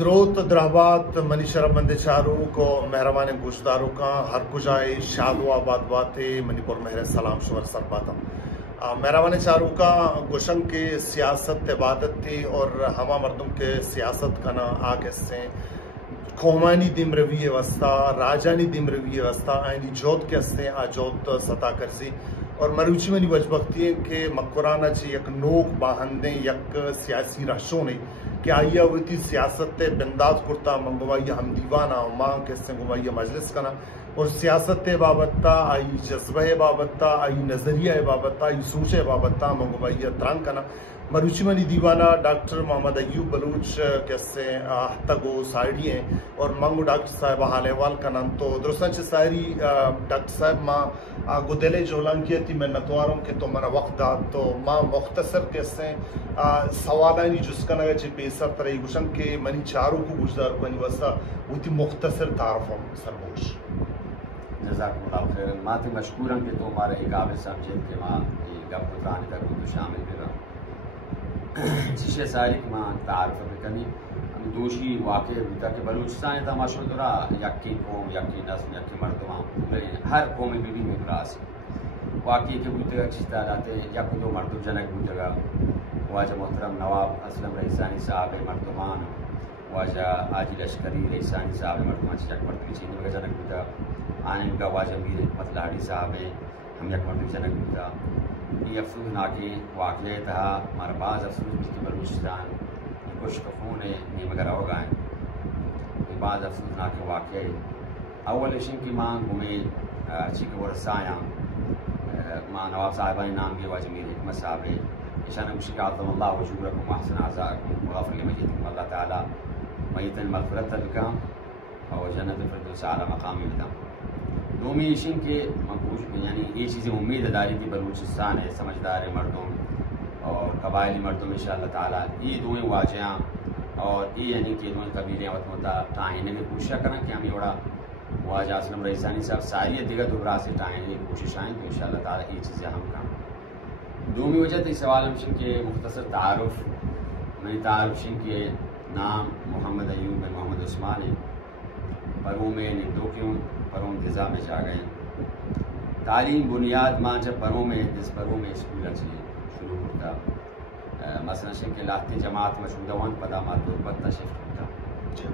درود درابات منی شرمند چارو کو مہربان گوشداروں کا ہر کجائے شاد و آباد باتے منی پر مہر سلام شور سر باتا مہربان چارو کا گوشن کے سیاست عبادت تھی اور ہما مردم کے سیاست کنا آگ سے قومانی دیم روی وسطا راجانی دیم روی وسطا آئینی جوت کے سے آجوت ستا کرسی اور مروچی منی وجبختی ہیں کہ مقرانہ چی یک نوک باہندیں یک سیاسی رہشوں نے کہ آئیہ ہوتی سیاست بنداز کرتا منگوائی ہم دیوانا ماں کسے گوائی مجلس کنا اور سیاست بابتا آئی جذبہ بابتا آئی نظریہ بابتا آئی سوچ بابتا منگوائی تران کنا مروچی منی دیوانا ڈاکٹر محمد ایوب بلوچ کیسے تگو سائیڈی ہیں اور منگو ڈاکٹر صاحب حال احوال کنن تو درستان چھ سائری ڈاکٹر صاحب ماں گدلے جولان کیا تھی میں نتواروں کہ تو منا وقت داد تو ماں مختصر کیسے سوالانی جس کا نگا چھ پیسر ترہی گوشن کہ منی چاروں کو گوشدار کنی وسا وہ تھی مختصر تعارف ہم سرموش جزاکم اللہ خیر ماں تے مشکورم کہ تو ہمارے ایک قابل سمجھیں کہ ماں گپ پترانی تک تو شامل بھی رہا چیشے ساری ماں تعارف بکنی ہم دوشی واقع ہوتا کہ بلوچستان تا ماشاء اللہ یکی قوم یکی نسل یکی مردمان ہر قوم بھی مقراس واقعی کے بوتے گا چیز تعالیٰتے یک دو مردم جنک بوتے گا واجہ محترم نواب اسلم رئیسانی صاحب مردمان واجہ آجی لشکری رئیسانی صاحب مردمان چیزک مردمی چیزی بگا جنک بوتا آنے ان کا واجہ میر حکمت لاڑی صاحب ہم یک مردم جنک بوتا یہ افسوس ناکی واقعہ تھا ہمارا بعض افسوس بھی کہ بلوچستان کچھ خون نیم وغیرہ ہو گئے یہ بعض افسوس ناکی واقعہ اول اشن کی ماں گمیں چیک ورسایاں ماں نواب صاحبانی نام کے واجہ میر حکمت صاحب اشان مشک عظم اللہ وجورکم احسن عزاکم وغفر لمجیدکم اللہ تعالی میتن مغفرت تلکام اور جنت الفردوس اعلی مقامی بدام دومی اشن کے مقبوش یعنی یہ چیزیں امید داری کی بلوچستان ہے سمجھدار مردوں اور قبائلی مردوں میں انشاءاللہ تعالیٰ یہ دوئیں واجہاں اور یہ یعنی کہ دوئیں قبیلیں وطمتا ٹائنے میں کوشش کرنا کہ ہمیں اوڑا واجہ اسلم رئیسانی صاحب ساری دیگر دوبرا سے ٹائنے کی کوشش آئیں تو انشاءاللہ تعالیٰ یہ چیزیں ہم کام دومی وجہ تھی سوال ہمشن کے مختصر تعارف میں تعارف شن کے نام محمد ایوب بن محمد عثمان ہے پروں میں نندو کیوں پروں دزا میں جا گئے تعلیم بنیاد ماں جب پروں میں دس پروں میں اسکول اچھی شروع ہوتا مثلا شکل لاتی جماعت مشہودہ وان پدا ماں درپتہ شفٹ ہوتا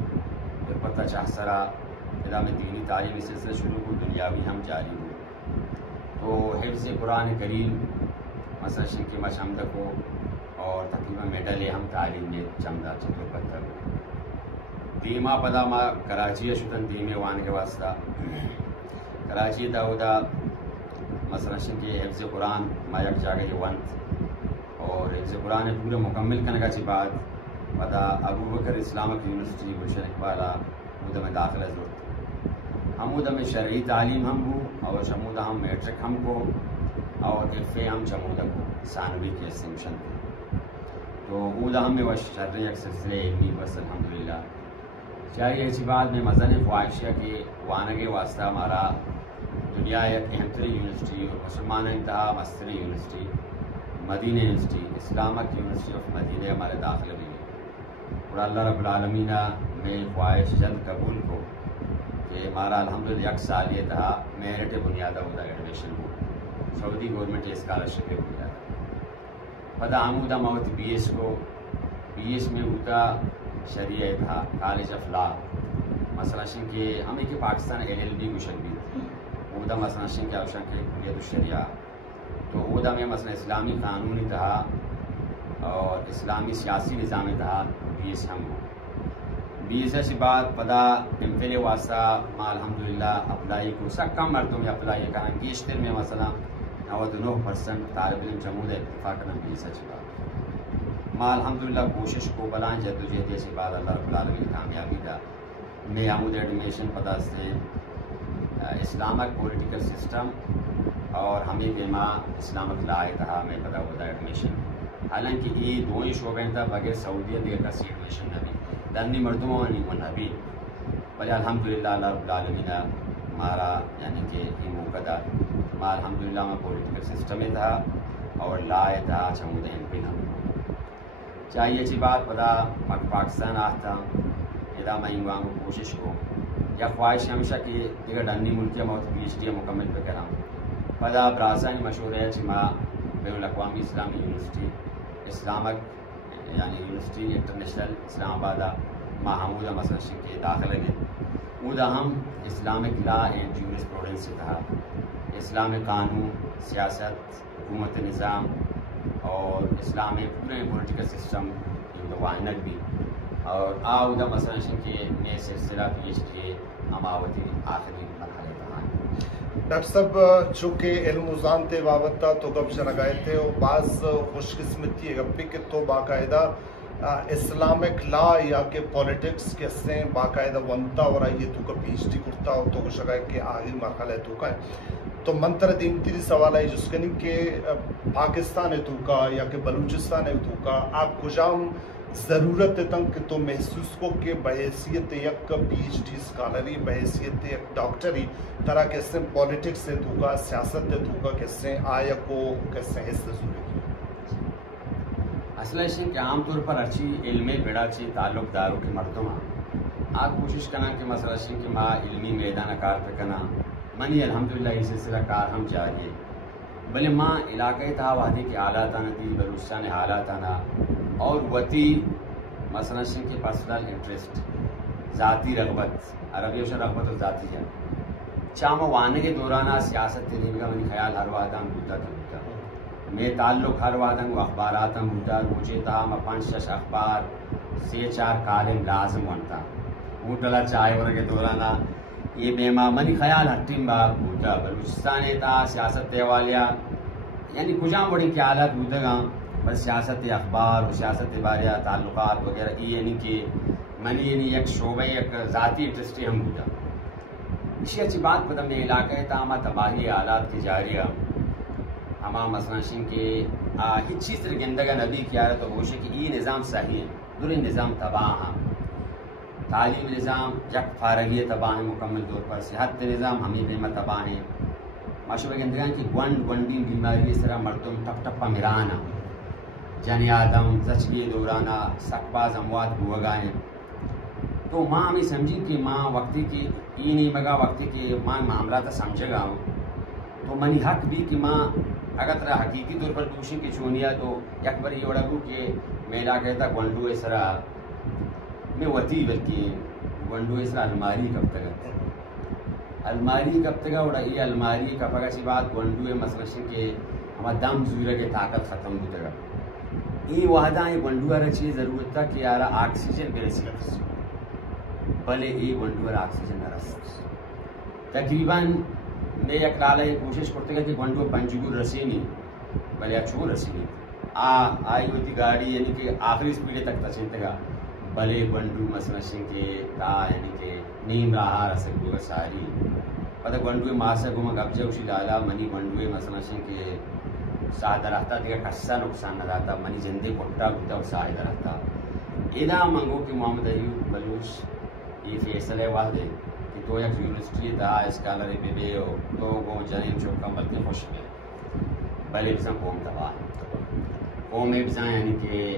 درپتہ چاہ سرا ادا میں دینی تعلیمی سلسلہ شروع ہو دنیاوی ہم جاری ہو تو حفظ قرآن کریم مثلا شکل مشہمدہ کو اور تقریباً میڈل ہم تعلیم میں چمدہ درپتہ ہو دیما پدا ما کراچی شتن دیمے وان کے واسطہ کراچی داودا مثلا کے حفظ قرآن ما یک جاگہ ونت اور حفظ قرآن پورے مکمل کرنے کا بعد پدا ابو بکر اسلامک یونیورسٹی گلشن اقبالہ مدہ میں داخلہ ضرورت ہم مدہ میں شرعی تعلیم ہم ہو اور شمودہ ہم میٹرک ہم کو اور ایف ہم شمودہ کو ثانوی کے سیمشن کو تو مدہ ہم میں وہ شرعی ایک سلسلے علمی بس الحمدللہ چاہیے اسی بات میں مزن خواہشہ کہ وانگے واسطہ ہمارا دنیا ایک اہم ترین یونیورسٹی اور مسلمان انتہا مستری university Medina university Islamic university of Medina ہمارے داخلے بھی ہے اور اللہ رب العالمین میں خواہش جلد قبول کو کہ ہمارا الحمدللہ یک سال یہ تھا میرٹ بنیادہ ہوتا ایڈمیشن ہو سعودی گورنمنٹ اسکالرشپ کے بنیادہ پتہ آمودہ موت بی ایس کو بی ایس میں ہوتا شریعہ تھا کالج آف لا مثلا شن کے ہمیں کہ پاکستان LLB کو شک بھی اودا مثلا شن کے اوشن کے کلیت الشریعہ تو اودا میں مثلا اسلامی قانونی تھا اور اسلامی سیاسی نظام تھا بی ایس ہم بی ایس سے بعد پدا امفیل واسطہ ما الحمدللہ اپلائی کو سب کم مردوں میں اپلائی کریں گیشتر میں مثلا 99% طالب علم جمود اتفاق کرنا بی ایس سے بعد ما الحمدللہ کوشش کو بلائیں جدوجہد ایسی بات اللہ رب العالمین کامیابی دا میں آمود ایڈمیشن پتہ سے اسلامک پولیٹیکل سسٹم اور ہمیں بے ماں اسلامک لائے کہا میں پتہ ہوتا ایڈمیشن حالانکہ یہ دونوں شعبیں تھا بغیر سعودیہ دیر کا سی ایڈمیشن نبی دنی مردموں و نبی بلے الحمدللہ اللہ رب العالمین ہمارا یعنی کہ یہ موقع دا ما الحمدللہ میں پولیٹیکل سسٹم تھا اور لائے تھا چمود ایم پی چاہیے اچھی بات پتا پاکستان آتا ادا میں وہاں کوشش کو یا خواہش ہمیشہ کہ دیگر ڈنی ملک موت PhD مکمل پہ کرا پدا براسانی مشہور ہے چما بین الاقوامی اسلامی یونیورسٹی اسلامک یعنی یونیورسٹی انٹرنیشنل اسلام آباد محمود مثلا کے داخلہ گئے ادا ہم اسلامک لا اینڈ جورسپروڈنس سے تھا اسلامک قانون سیاست حکومت نظام اور اسلام پورے پولیٹیکل سسٹم وائنٹ بھی اور آؤدا مثلا کے نئے سلسلہ PhD اماوتی آخری مرحلے تھا ڈاکٹر صاحب چونکہ علم وزان تے وابطہ تو گپ جنگائے تھے اور بعض خوش قسمتی ہے گپی کہ تو باقاعدہ اسلامک لا یا کہ پولیٹکس کے سے باقاعدہ ونتا اور آئیے تو کا PhD کرتا ہو تو کچھ اگر کہ آخری مرحلہ تو کا ہے تو منتر دیمتری سوال ہے جس کنی کہ پاکستان ہے تو کا یا کہ بلوچستان ہے تو کا آپ کجام ضرورت تنگ کہ تو محسوس کو کہ بحیثیت یک PhD اسکالری بحیثیت یک ڈاکٹری طرح کیسے پولیٹکس ہے تو کا سیاست ہے تو کا کیسے آیا کو کیسے حصہ ضروری اصل ہے کہ عام طور پر اچھی علم بڑا چی تعلق داروں کے مردوں آپ کوشش کرنا کہ مسئلہ کہ ماں علمی میدان کار پہ کرنا منی الحمدللہ یہ سلسلہ کار ہم جاری ہے بلے ماں علاقے تھا وادی کے حالات آنا تھی بلوچستان حالات آنا اور وتی مثلا کے پرسنل انٹرسٹ ذاتی رغبت عربی و رغبت اور ذاتی ہے چام وانے کے دوران سیاست تعلیم کا منی خیال ہر وادہ ہوتا تھا میں تعلق ہر وادنگ و اخبارات ہوتا مجھے تھا میں 5-6 اخبار 3-4 کالم لازم ونتا ہوٹلا چائے ور کے دورانا یہ بیما منی خیال ہٹیم با ہوتا بلوچستان تھا سیاست والیا یعنی کجام بڑی کی حالات ہوتا گا بس سیاست اخبار و سیاست باریا تعلقات وغیرہ یہ یعنی کہ منی یعنی ایک شعبہ ایک ذاتی انٹرسٹی ہم ہوتا اسی اچھی بات پتہ میں علاقہ تھا ہما تباہی حالات کی جاریہ ہما مثلا کہ ہیچ چیز طرح گندگا نبی کیا رہا تو ہوشے کہ یہ نظام صحیح ہے دوری نظام تباہ ہاں تعلیم نظام یک فارغی تباہ ہے مکمل طور پر صحت نظام ہمیں بیمہ تباہ ہے ماشاء گندگان کی گونڈی بیماری اس طرح مردم ٹپ ٹپا مرانا جن آدم زچگی دورانا سکباز اموات بوگائیں تو ماں ہمیں سمجھی کہ ماں وقتی کی یہ نہیں مگا وقتی کہ ماں معاملات سمجھے گا تو منی حق بھی کہ ماں اگر طرح حقیقی طور پر دوشی کی چونیا تو یک بار یہ وڑا کہ میرا کہتا گونڈو اس طرح میں وتی بلکہ گونڈو اس طرح الماری کب تک الماری کب تک وڑا یہ الماری کا پگا سی بات گونڈو مثلا کہ ہمارا دم زورہ کے طاقت ختم ہوتا گا یہ وحدہ یہ گونڈو ہر چیز ضرورت تھا کہ یارا آکسیجن بیسی بھلے یہ گونڈو ہر آکسیجن رس تقریباً میں یک لالا یہ کوشش کرتے گا کہ گونڈو پنجگور رسی نہیں بھلے اچھو رسی نہیں آئی ہوتی گاڑی یعنی کہ آخری سپیڈے تک تچنتے گا بھلے گونڈو مثلا کہ تا یعنی کہ نیم رہا رسک گوگا ساری پتہ گونڈو ماسا گوما گب جاوشی لالا منی گونڈو مثلا کہ سادہ رہتا دیگا کسا نقصان نہ رہتا منی جندے پٹا گتا اور سادہ رہتا ایدہ منگو کہ محمد ایوب بلوچ یہ فیصلے واحدے تو یک یونیورسٹی دا اسکالر بی بی او تو گو جنیم چوکا بلکہ خوش میں بلے بزن قوم تباہ قوم بزن یعنی کہ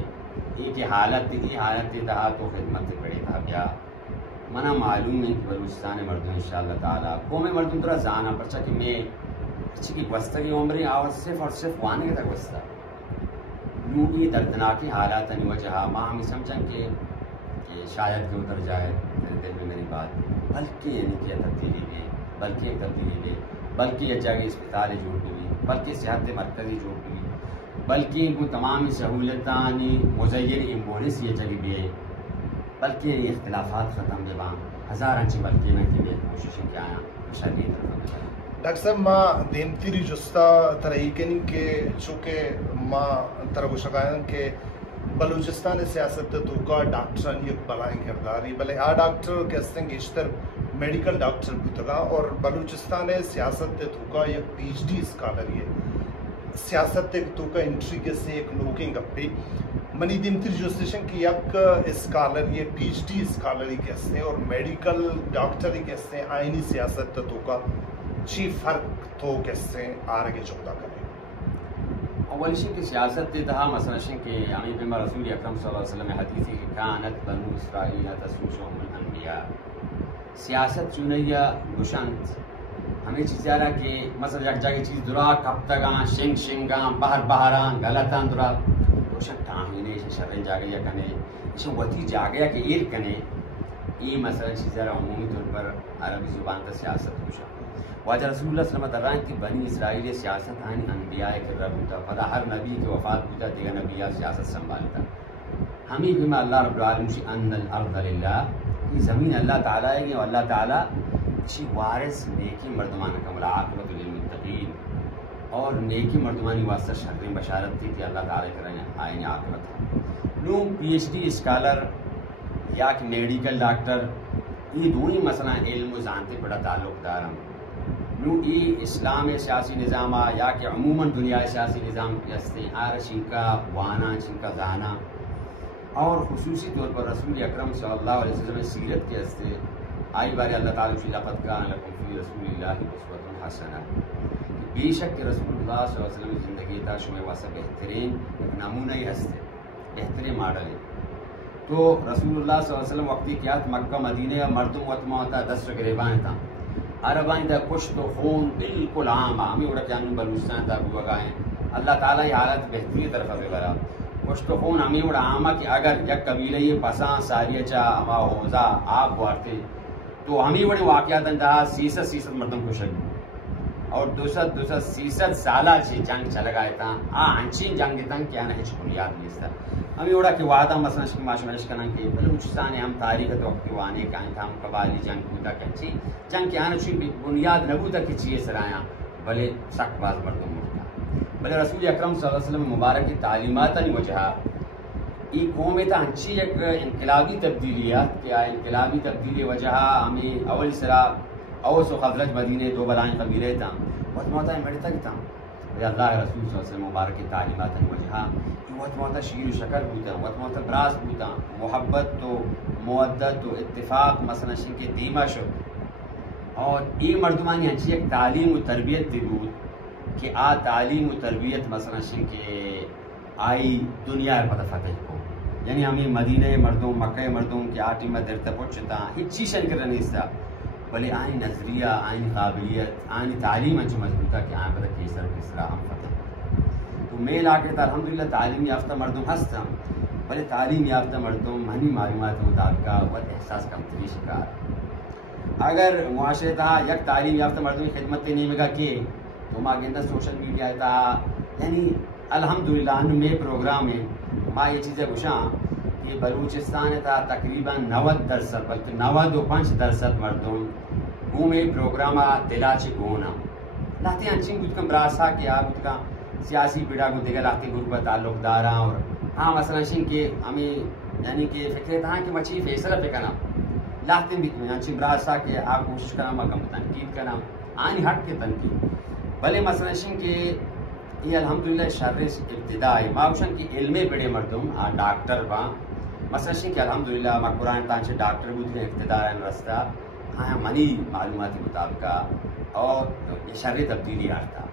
ایک حالت دی تھا تو خدمت پڑے تھا بیا منا معلوم ہے کہ بلوچستان مردم انشاءاللہ تعالی قوم مردم ترہ زانا پرچا کہ میں اچھی کی گوستہ کی عمری آواز صرف اور صرف وانے کا گوستہ یوں یہ دردناکی حالات نہیں وجہ ماں ہمیں سمجھیں کہ شاید کہ اتر جائے دل میں میری بات بلکہ یعنی کہ تبدیلی بھی بلکہ ایک تبدیلی بھی بلکہ یہ جگہ اسپتال جوڑ بھی بلکہ صحت مرکزی جوڑ بھی بلکہ وہ تمام سہولتانی مزیر ایمبولنس یہ جگہ بھی ہے بلکہ یہ اختلافات ختم بھی وہاں ہزار انچی بلکہ نہ کی کوششیں کیا آیا شدید ڈاکٹر صاحب ماں دیمتیری جستا ترہیکنی کے چونکہ ماں طرح شکایت کہ بلوچستان سیاست تو کا ڈاکٹر یک بلائیں کرداری بلے آ ڈاکٹر کہتے ہیں گیشتر میڈیکل ڈاکٹر بودگا اور بلوچستان سیاست تو کا یک PhD اسکالر ہے سیاست تو کا انٹری کے سے ایک نوکیں گپی منی دیمتری جوستیشن کی یک اسکالر یہ PhD اسکالری کہتے ہیں اور میڈیکل ڈاکٹری کہتے ہیں آئینی سیاست تو کا چی فرق تو کہتے ہیں آرگے چوکتا کریں اول شيء کہ سیاست تدها مثلا شيء کہ ہمیں بما رسول اکرم صلی اللہ علیہ وسلم حدیث کہ كانت بنو اسرائیل تسوسهم الانبیاء سیاست چونیا گوشند ہمیں چیزیں رہا کہ مثلا یک جگہ چیز درا کپتگاں شنگاں بہراں غلطاں درا گوشند تاہینے شرن جاگہ یا کنے اسے وتی جاگہ کہ ایر کنے یہ مثلا چیزیں رہا عمومی طور پر عربی زبان تا سیاست گوشند واجہ رسول اللہ صلی اللہ علیہ وسلم کہ بنی اسرائیل سیاست آنی انبیاء کے رب ہوتا فدا ہر نبی کی وفات ہوتا دیگا نبیات سیاست سنبھالتا ہمیں بما اللہ رب العالمین شی ان الارض للہ یہ زمین اللہ تعالیٰ ہے اور اللہ تعالیٰ شی وارث نیکی مردمان کا ملاقبت للمتقین اور نیکی مردمانی واسطہ شر بشارت تھی کہ اللہ تعالیٰ کرنے آئین عاقبت نو پی ایچ ڈی اسکالر یا کہ میڈیکل ڈاکٹر یہ دونی مثلا علم و زانتے پڑا تعلق دارم نو ای اسلام سیاسی نظام یا کہ عموماً دنیا سیاسی نظام یستے آر شنکا وانا شنکا زانا اور خصوصی طور پر رسول اکرم صلی اللہ علیہ وسلم سیرت کے ہستے آئی باری اللہ تعالیٰ فی لقد کان لکم فی رسول اللہ اسوۃ حسنہ بے شک کہ رسول اللہ صلی اللہ علیہ وسلم زندگی تا شمع واسطہ بہترین ایک نمونہ ہی ہستے بہترین ماڈل ہے تو رسول اللہ صلی اللہ علیہ وسلم وقتی کیا مکہ مدینہ مردم وطمہ ہوتا 10 گریبان تھا عربان دا کشت و خون بالکل عام ہمیں اڑا کیانو بلوچستان تا بوگائیں اللہ تعالیٰ یہ حالت بہتری طرف ہے برا کشت و خون ہمیں اڑا عامہ کہ اگر یک قبیلہ یہ پسان ساریہ چا اما ہوزا آپ وارتے تو ہمیں بڑے واقعات اندہا 300 مردم کو شکل اور 200 سالہ چی جنگ چلا گئے تھا ہنچین جنگ تھا کیا نہ ہچ بنیاد لیستا ہمیں اڑا کہ وعدہ مثلا شکی معاشمرش کنن کہ بلوچستان ہم تاریخ توقتی وانے کہیں تھا ہم قبالی جنگ ہوتا کنچی جنگ کیا نہ چی بنیاد نبو تک چیئے سرائیاں بلے سخت باز مردم مرتا بلے رسول اکرم صلی اللہ علیہ وسلم مبارک کی تعلیمات نہیں وجہا یہ قوم تا ہنچی ایک انقلابی تبدیلیات کیا انقلابی تبدیلی وجہ ہمیں اول سرا اوس و خزرج مدینے 2 بلائیں قبیلے تھا بہت موتا ہے مڑتا کی تھا اللہ رسول صلی اللہ علیہ وسلم مبارک کی تعلیمات نہیں وجہا بہت موتا شیر و شکر ہوتا بہت موتا براس ہوتا محبت تو مودت تو اتفاق مثلا شن کے دیمہ شو اور یہ مردمانی ہنچی ایک تعلیم و تربیت دی بود کہ آ تعلیم و تربیت مثلا شن کے آئی دنیا پتہ فتح کو یعنی ہمیں مدینہ مردم مکہ مردم کے آٹی میں درتا پوچھتا ہیچ چیز شن کر نہیں تھا بلے آئین نظریہ آئین قابلیت آئین تعلیم انچو مضبوطہ کہ آئین پتہ کیسر کسرا ہم فتح تو میل آکے تا الحمدللہ تعلیم یافتہ مردم ہستا بلے تعلیم یافتہ مردم منی معلومات مطابقہ وقت احساس کمتری شکار اگر معاشرے تا یک تعلیم یافتہ مردمی خدمت نہیں مگا کہ تو ماں گندہ سوشل میڈیا تا یعنی الحمدللہ انہوں میں پروگرام ہے ماں یہ چیزیں گوشاں کہ بلوچستان تا تقریباً 90% بلکہ 95% مردم گومے پروگرامہ دلاچ گونا لاتے ہیں چنگ کم براسا کہ آپ کا سیاسی پیڑا کو دیگر لاتے گروپ تعلق دارا اور ہاں مثلا شن کہ ہمیں یعنی کہ فکرے تھا کہ مچھی فیصلہ پہ کنا لاتے بھی چنگ براسا کہ آپ کوشش کرنا مکم تنقید کرنا آنی ہٹ کے تنقید بلے مثلا شن کہ یہ الحمدللہ شر ابتدائی ماوشن کی علمے بڑے مردم ڈاکٹر با مثلا شن کہ الحمدللہ ما قرآن تانچے ڈاکٹر بودھے اقتدار رستہ ہاں منی معلوماتی مطابقہ اور شر تبدیلی آرتا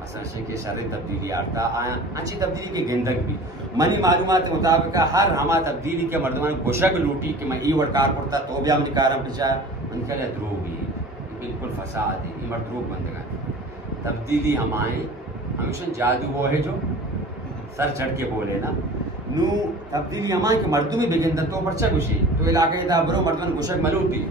مثلا شن کہ شر تبدیلی آرتا آیا انچی تبدیلی کے گندگ بھی منی معلومات مطابقہ ہر ہما تبدیلی کے مردمان گوشگ لوٹی کہ میں ای وڑکار پڑتا تو بھی ہم نکارم پچایا من کہلے دروگ بھی بالکل فساد ہے یہ مردروگ بندگاں تبدیلی ہم آئیں ہمیشہ جادو وہ ہے جو سر چڑھ کے بولے نا نو تبدیلی ہمائیں کہ مردمی بگندہ تو پرچہ گوشی تو علاقے دا برو مردمان گوشک ملوٹی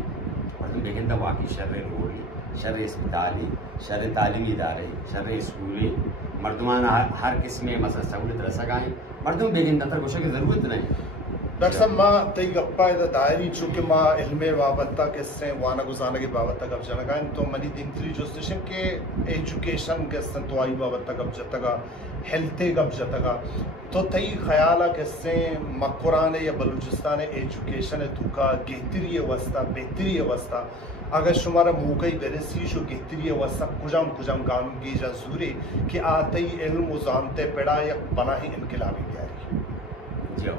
مردم بگندہ واقعی شر روڑی شر اسپتالی شر تعلیمی ادارے شر اسکولی مردمان ہر قسم مثلا سہولت رسگائیں مردم بگندہ تر گوشک ضرورت نہیں ڈاکٹر صاحب ماں تی گپا دائری چونکہ ماں علم وابطہ کے سے وانا گزانا کی بابطہ گپ جنگائیں تو منی دینتری جوستشن کے ایجوکیشن کے سن تو آئی بابطہ گپ جتگا ہیلتے گپ جتگا تو تی خیالہ کے سے مقرآن یا بلوچستان ایجوکیشن توکا گہتری وسطہ بہتری وسطہ اگر شمارا موقعی برسی شو گہتری وسطہ کجم قانون کی جا زوری کہ آتی علم و زانتے پیڑا یا بنا ہی انقلابی دیاری جو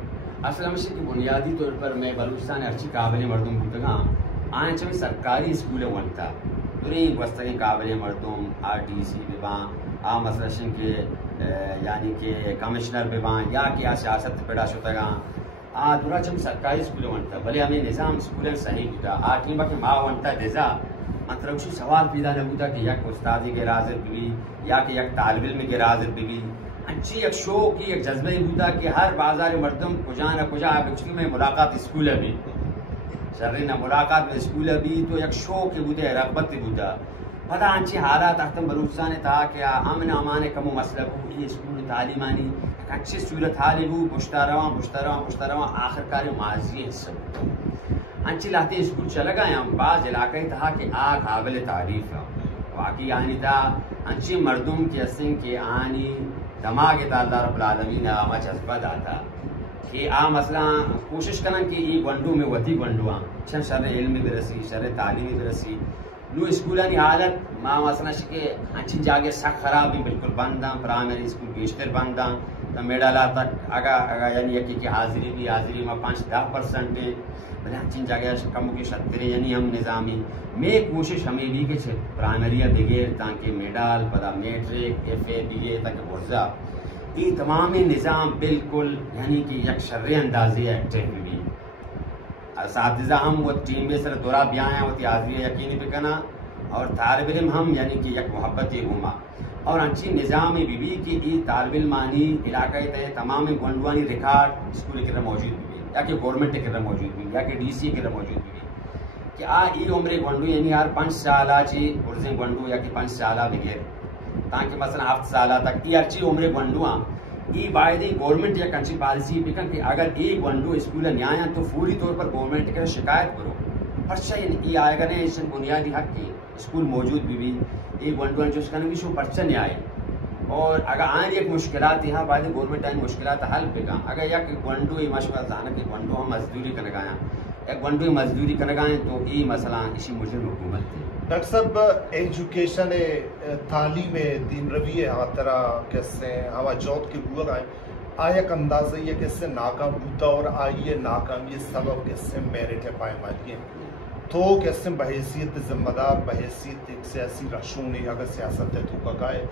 اصل ہمشہ کی بنیادی طور پر میں بلوچستان ارچی قابل مردم بودگاں آئیں چویں سرکاری اسکول ونتا دوریں وسطی قابل مردم RTC بباں مثلا شن کے یعنی کہ کمشنر بھی وہاں یا کیا سیاست پیڑا شدہ گا دورا چم سرکاری اسکول ونتا بلے ہمیں نظام اسکول صحیح ہوتا آٹھیں بک ماں ونتا دیزا مطلب اسی سوال پیدا نہ ہوتا کہ یک استادی کے حاضر بھی یا کہ یک طالب علم کے حاضر بھی اچھی ایک شوق کی ایک جذبہ ہی ہوتا کہ ہر بازار مردم کجا نہ کجا ایکچولی میں ملاقات اسکول ہے بھی شرری نہ ملاقات میں اسکول ہے بھی تو ایک شوق کے ہوتا ہے رغبت ہوتا پتہ انچی حالات اختم بلوچستان تھا کہ امن امان کم مسئلہ کو یہ اسکول تعلیمانی اچھی صورت حال ہو پشتا رواں آخر کار ماضی سب انچی لاتے اسکول چلا گئے ہم بعض علاقے تھا کہ قابل تعریف واقعی آنی تھا انچی مردم کے اسن کے آنی دماغ اللہ رب العالمین آما جذبہ داتا کہ مثلا کوشش کرنا کہ یہ گنڈو میں وتی گنڈو چھن شر علم بھی رسی شر تعلیمی بھی رسی نو اسکولانی حالت ما مثلا شکے انچی جاگے سخت خراب بھی بالکل بنداں پرائمری اسکول بیشتر بنداں تو میڈالا تک اگا یعنی یکی کی حاضری میں 5-10% بلے انچین جاگے کم کی شترے یعنی ہم نظامی میں کوشش ہمیں بھی کہ پرائمریہ بغیر تاکہ میڈال پدا میٹرک ایف اے بی اے تک برزا یہ تمام نظام بالکل یعنی کہ یک شر اندازی ایکٹیو بھی اساتذہ ہم وہ ٹیم بے سر دورہ بھی آئے ہیں وہ حاضری یقینی بکنا اور طالب علم ہم یعنی کہ یک محبت ہما اور انچی نظام بھی کہ یہ طالب علمانی علاقہ تے تمام گنڈوانی ریکارڈ اسکول کے موجود بھی یا کہ گورنمنٹ کے موجود بھی یا کہ ڈی سی کے موجود بھی کہ ای عمر گنڈو یعنی ہر 5 سالہ چی ارزیں گنڈو یا کہ 5 سالہ بغیر تاکہ مثلا 7 سالہ تک یہ اچھی عمر گنڈو ای باعث گورنمنٹ یا کنچی پالیسی بکن کہ اگر ایک ونڈو اسکول نہ آیا تو فوری طور پر گورنمنٹ کے شکایت کرو پرچہ یہ آئے گا نہیں اس بنیادی حق کی اسکول موجود بھی ایک ونڈو جو اس کا بھی شو پرچہ نہیں آئے اور اگر آئیں ایک مشکلات یہاں باعث گورنمنٹ آئیں مشکلات حل بکا اگر یک ونڈو یہ مشورہ تھا نا کہ ونڈو ہم مزدوری کرنے گایا ایک ونڈو مزدوری کرنے گائیں تو یہ مسئلہ اسی مجرم حکومت تھی ڈاکٹر صاحب ایجوکیشن تعلیم دین روی طرح کیسے ہوا جوت کے بوا گائیں آیا ایک اندازہ یہ کہ اس سے ناکام ہوتا اور آئیے ناکامی سبب کس سے میرٹ ہے پائمالی تو کیسے بحیثیت ذمہ دار بحیثیت ایک سیاسی رشونی اگر سیاست ہے تو گائے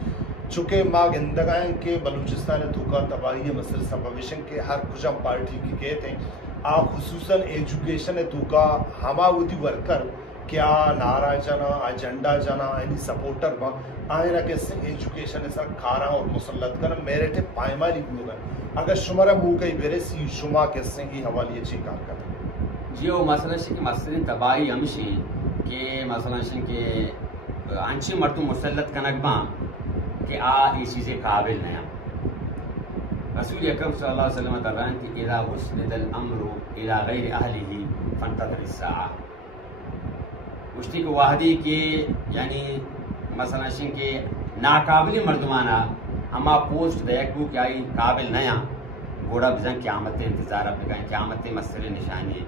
چونکہ ماں گندگائیں کہ بلوچستان تو تباہی مسئلہ سبویشن کے ہر کجا پارٹی کی کہتے ہیں آپ خصوصاً ایجوکیشن تو کا ہما ودی ورکر کیا نعرہ جانا ایجنڈا جانا یعنی سپورٹر با آئینہ کیسے ایجوکیشن ایسا کھارا اور مسلط کرنا میرٹ پائمالی گوگا اگر شمارا موقعی بیرسی شما کیسے ہی حوالی اچھی کار کرنا جی وہ مسئلہ ہے کہ مسئلہ تباہی ہمشی کہ مسئلہ ہے کہ انچی مرتو مسلط کنگباں کہ یہ چیزیں قابل نہیں رسول اکرم صلی اللہ علیہ وسلم تران کہ اذا اسند الامر الى غیر اہلہ فانتظر الساعہ مشتی کو واحدی کے یعنی مثلا شن کے ناقابل مردمانہ اما پوسٹ دیکھو کہ آئی قابل نیا گوڑا بزن قیامت انتظار اپنے کہیں قیامت مسئلہ نشانی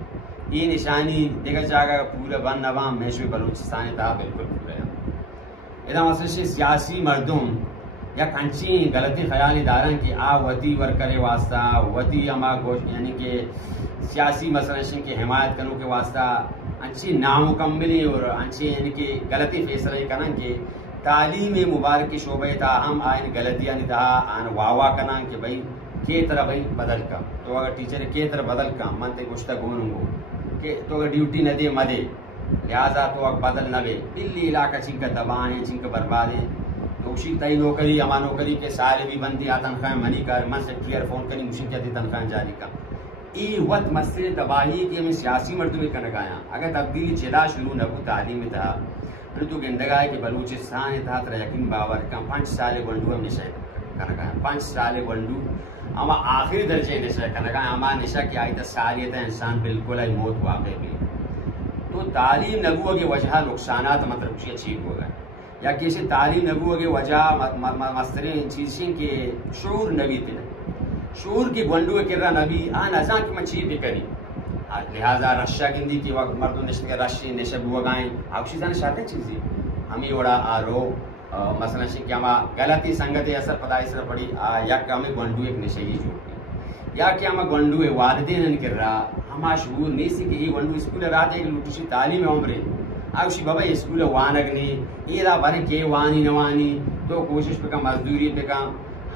یہ نشانی دیکھا جائے گا پورا بن نوام میشوی بلوچستان تھا بالکل پورا اذا مثلا سیاسی مردم یا کنچی غلطی خیالی دارن کہ وطی ورکر واسطہ وطی اما گوشت یعنی کہ سیاسی مثلا شن کے حمایت کرنے کے واسطہ انچی نامکملی اور انچی یعنی کہ غلطی فیصلہ کرنا کہ تعلیم مبارک کی شعبہ تھا ہم آئین غلطیاں نہیں تھا آن واوا کرنا کہ بھائی کی طرح بھائی بدل کا تو اگر ٹیچر کی طرح بدل کا منتے گشتہ گونوں گو کہ تو اگر ڈیوٹی نہ دے مدے لہٰذا تو اگر بدل نہ بے دلی علاقہ چن کا دبائیں چن کا بربادیں تو اسی تئی نوکری اما نوکری کے سارے بھی بندی آ تنخواہیں منی کر من سیکٹری فون کریں اسی کیا دی تنخواہیں جاری کا ای وقت مسئلہ تباہی کے ہمیں سیاسی مردمی کا نگایا اگر تبدیلی چلا شروع نہ ہو تعلیم تھا تو گندگاہ کہ بلوچستان تھا تر یقین باور کا 5 سال گنڈو ہم نشہ کا نگایا 5 سال گنڈو اما آخری درجے نشہ کا نگایا اما نشہ کی آئی سالیت انسان بالکل آئی موت واقع بھی تو تعلیم نبوہ کے وجہ نقصانات مطلب کچھ اچھی ہو گئے یا کسی تعلیم نبوہ کے وجہ مسترین چیزیں کے شعور نبی تھے شعور کی گنڈو کرا نبی آن ازاں کی مچھی بھی کری لہذا رشہ گندی کی وقت مردوں نشت کے رشی نشب ہوگائیں آپ چیزاں شاکر چیزیں ہمیں اوڑا آرو مثلا کہ ہما غلطی سنگت اثر پدائی سر پڑی یا کہ ہمیں گنڈو ایک نشہی جو یا کہ ہما گنڈو والدین ان کر رہا ہما شعور نہیں سی کہ یہ گنڈو اسکول رات ایک لوٹوشی تعلیم عمرے آوشی بابا اسکول وانگنی ایرا بھر کے وانی نوانی تو کوشش پہ کا مزدوری پہ کا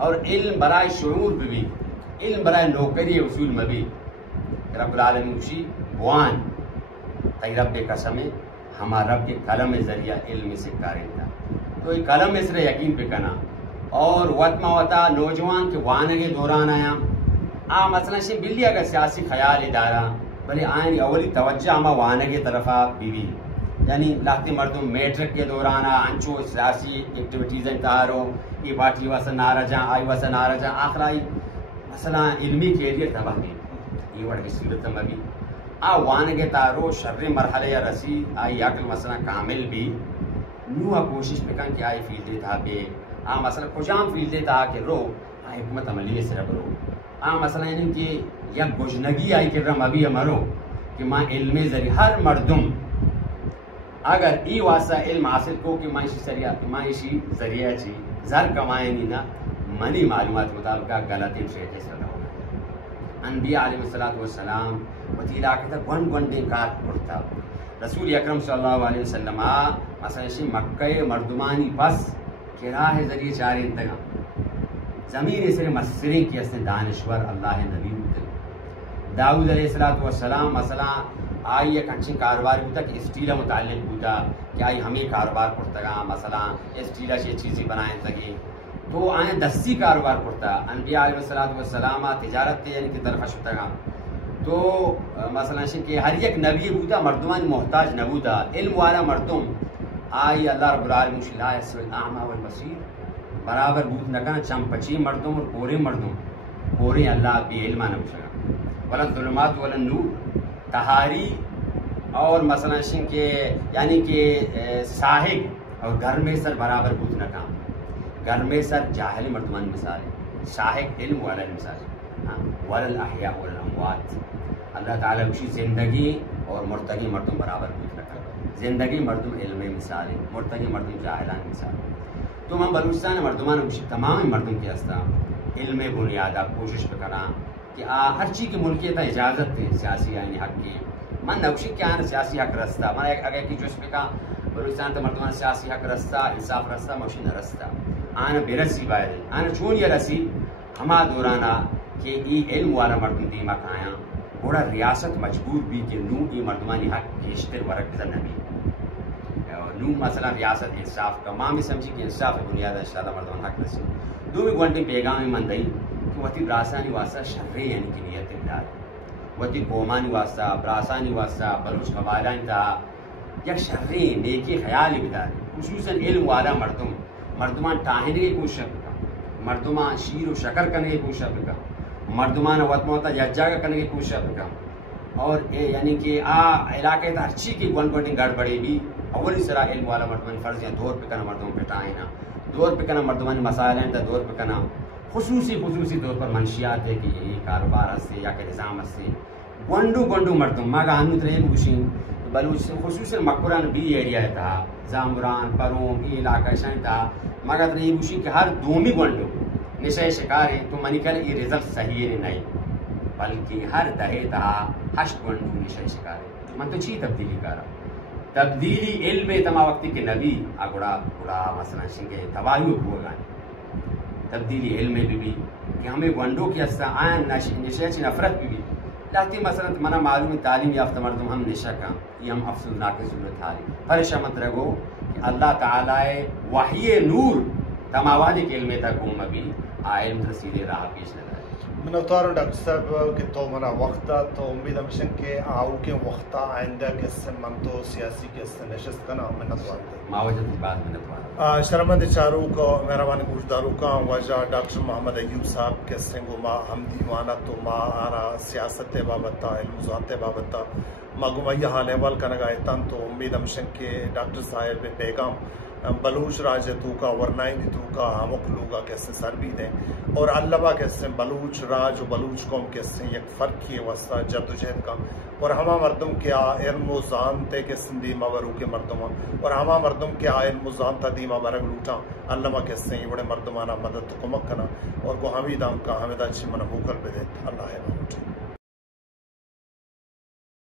اور علم برائے شعور بھی، علم برائے نوکری اصول میں بھی رب العالمین اسی بوان تی رب قسم ہمارا رب کے قلم ذریعہ علم سے کارن تھا تو یہ قلم اس رہے یقین پہ کنا اور وطمہ وطا نوجوان کے وانگے دوران آیا مثلا سے بلی اگر سیاسی خیال ادارہ بلے آئین اولی توجہ ہما وانگے طرفہ بیوی یعنی لاتی مردم میٹرک کے دوران انچو سیاسی ایکٹیویٹیز انتہارو یہ پارٹی واسا نارا جاں آئی واسا نارا جاں آخر آئی مثلا علمی کیریئر تباہ میں یہ وڑ کی صورت میں بھی وانگے تارو شر مرحلے یا رسی آئی عقل مثلا کامل بھی نوہ کوشش بکن کہ آئی فیلڈ تھا بے مثلا کجام فیلڈ تھا کہ رو حکمت عملی سے رب رو مثلا یعنی کہ یک گجنگی آئی کہ رم ابھی امرو کہ ماں علم ذریعہ ہر مردم اگر ای واسطہ علم حاصل کو کہ معاشی ذریعہ چی زر کمائیں گی نا منی معلومات مطابق غلطی شیخ صلی اللہ علیہ انبیاء علیہ السلام وطیلہ کہتا گن کار پڑتا رسول اکرم صلی اللہ علیہ وسلم مثلا مکہ مردمانی پس کراہ ذریعے چارے انتگام زمین اسے مسرین کی اسے دانشور اللہ نبی ہوتے داؤد علیہ السلام مثلا آئی ایک انچین کاروبار ہوتا کہ اسٹیلہ متعلق ہوتا کہ آئی ہمیں کاروبار پڑتا گا مثلا اسٹیلہ سے چیزیں بنائیں تگی تو آئیں دستی کاروبار پڑتا انبیاء علیہ السلام تجارت یعنی کی طرف شتا گا تو مثلا کہ ہر ایک نبی ہوتا مردمان محتاج نبوتا علم والا مردم آئی اللہ رب العالمین لا یستوی الاعمی والبصیر برابر بود نکنا چمپچی مردم اور کورے مردم کورے اللہ بھی علمہ نبوشگا ولا ظلمات ولا نور تہاری اور مثلا کہ یعنی کہ ساہق اور گھر میں سر برابر بود نکا گھر میں سر جاہل مردمان مثال ہے ساہق علم والا مثال ولا الاحیاء ولا الاموات اللہ تعالیٰ اسی زندگی اور مرتگی مردم برابر بود نکا زندگی مردم علم مثال ہے مرتگی مردم جاہلان مثال تو ہم بلوچستان مردمان تمام مردم کی ہستا علم بنیادہ کوشش بکنا کہ ہر چیز کی ملکیت اجازت ہے سیاسی آئین حق کی من نوشی کیا ہے سیاسی حق رستہ من اگر کی جو اس پہ کہا بلوچستان تو مردمان سیاسی حق رستہ انصاف رستہ موشی نہ رستہ آنا بے رسی باید ہے آنا چون یہ رسی ہما دورانا کہ ای علم والا مردم دیما کھایا بڑا ریاست مجبور بھی کہ نو ای مردمانی حق بیشتر ورکتا نبی نو مثلا ریاست انصاف کا ماں میں سمجھی کہ انصاف بنیاد انشاءاللہ مردمان حق رسی دو بھی گونٹی پیغامی من دئی کہ وطی براسانی واسطہ شرعی یعنی کی نیت اقدار وطی قومانی واسطہ براسانی واسطہ بلوچ قبائلانی تا یک شرعی نیکی خیالی بدار خصوصاً علم والا مردمان ٹاہنے کی کوشش بکا مردمان شیر و شکر کرنے کی کوشش بکا مردمان وطموتا ججاگا کرنے کی کوشش بکا اور یعنی کہ علاقے تا ہر چیز کی گونٹی گڑ بڑی بھی اولی سرا علم والا مردمان فرض ہیں دور پہ کنا مردمان پہ ٹاہنا دور پہ کنا مردمان مسائل ہیں تا دور پہ کنا خصوصی طور پر منشیات ہے کہ یہ کاروبار ہستے یا کہ نظام ہستے گنڈو مردم ماگا ہنو ترین گوشین بلوچ خصوصاً مقبران بھی ایریا تھا زامران پروم یہ علاقہ شان تھا ماگا ترین گوشین کہ ہر دومی گنڈو نشے شکار ہیں تو منی کر یہ رزلٹ صحیح ہے نہیں بلکہ ہر دہے تھا 8 گنڈو نشے شکار ہے من تو چی تبدیلی کارا تبدیلی علم تما وقتی کے نبی اگڑا مثلا شنگے تباہی ہوئے گا تبدیلی علم بھی کہ ہمیں گنڈوں کی ہستا آئین نشے چی نفرت بھی لاتی مثلا منا معلوم تعلیم یافتہ مردم ہم نشہ کا یہ ہم افسوسناک صورت حالی پریشان مت رہو کہ اللہ تعالی وحی نور تماوادی کے علم تک ہوں بھی علم رسیدے راہ پیش نہ من اتوارو ڈاکٹر صاحب کہ تو منا وقتا تو امید ہمشن کہ آؤ کے وقتا آئندہ کس من تو سیاسی کس نشست کنا من اتوار ماوجد بعد من اتوار شرمند چارو کو مہربانی گوشدارو کا وجہ ڈاکٹر محمد ایوب صاحب کے سنگو ما ہم دیوانا تو ما آنا سیاست بابتا علم ذات بابتا ما گمیا حال احوال کنگا ایتان تو امید ہمشن کہ ڈاکٹر صاحب پیغام بلوچ راج تو کا ورنائن تو کا ہمک لوگا کیسے سر بھی دیں اور علامہ کیسے بلوچ راج و بلوچ قوم کیسے یک فرق کی واسطہ جدوجہد کا اور ہما مردم کیا علم و زانتے کے سندیما ورو کے مردمہ اور ہما مردم کیا علم و زانتا دیما برگ لوٹا علامہ کیسے یہ بڑے مردمانہ مدد کمک کنا اور کو حمیدان کا حمیدہ چی منہ بھوکر بدے اللہ ہے